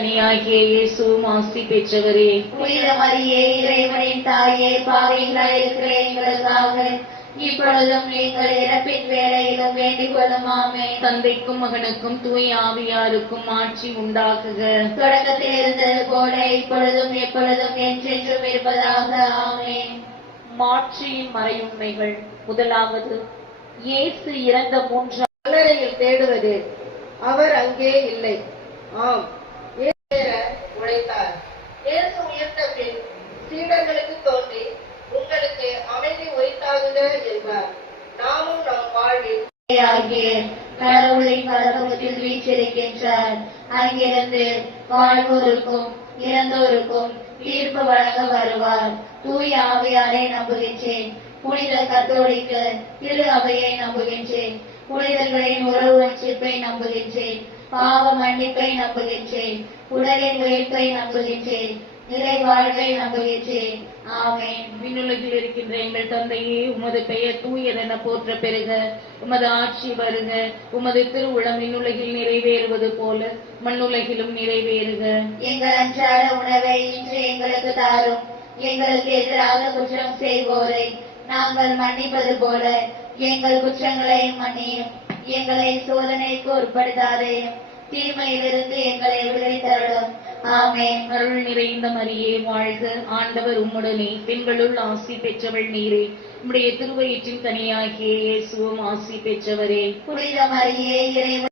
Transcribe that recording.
கனியாகிய இயேசுவும் ஆசி பெற்றவரே. புனித மரியே, இறைவனின் தாயே, பாவிகளாய் இருக்கிற எங்களுக்காக இப்பொழுதும் எங்கள் இறப்பின் வேளையிலும் வேண்டிக் கொள்ளும். ஆமென். தந்தைக்கும் மகனுக்கும் தூய ஆவியாருக்கும் ஆட்சி உண்டாகுக. தொடக்கத்தில் இருந்தது போல இப்பொழுதும் எப்பொழுதும் என்றென்றும் இருப்பதாக. ஆமென். மாட்சியின் மறையுண்மைகள். முதலாவது, இயேசு இறந்த 3 கல்லறையில் தேடுவது. அவர் அங்கே இல்லை. ஆம், உழைத்தார். இயேசு உயர்ந்த பின் சீடர்களுக்கு தோன்றி, உங்களுக்கு அமைதி உரித்தாகுக என்றார். நாமும் நம் வாழ்வில் கடவுளின் பரலோகத்தில் வீற்றிருக்கின்றார். அங்கிருந்து வாழ்வோருக்கும் இறந்தோருக்கும் தீர்ப்பு வழங்க வருவார். தூய ஆவியாரை நம்புகின்றேன். புனித கத்தோலிக்க திரு அவையை நம்புகின்றேன். புனிதர்களின் உறவு வச்சிப்பை நம்புகின்றேன். பாவ மன்னிப்பை நம்புகின்றேன். உடலின் உயிர்ப்பை நம்புகின்றேன். நிலை வாழ்வை நம்புகின்றேன். ஆமென். விண்ணுலகில் இருக்கின்ற எங்கள் தந்தையே, உமது பெயர் தூயதென போற்ற பெறுக. உமது ஆட்சி வருக. உமது திருவுளம் விண்ணுலகில் நிறைவேறுவது போல மண்ணுலகிலும் நிறைவேறுக. எங்கள் அன்றாட உணவை இன்று எங்களுக்கு தாரும். எங்களுக்கு எதிராக குற்றம் செய்வோரை நாங்கள் மன்னிப்பது போல எங்கள் குற்றங்களை மன்னியும். எங்களை சோதனைக்கு உட்படுத்தாதேயும், தீமையிலிருந்து எங்களை விடுவித்தருளும். ஆமென். அருள் நிறைந்த மரியே வாழ்க. ஆண்டவர் உம்முடனே, பெண்களுள் ஆசி பெற்றவள் நீரே. உம்முடைய திருவயிற்றின் கனியாகிய இயேசுவும் ஆசி பெற்றவரே. புனித மரியே, இறைவன்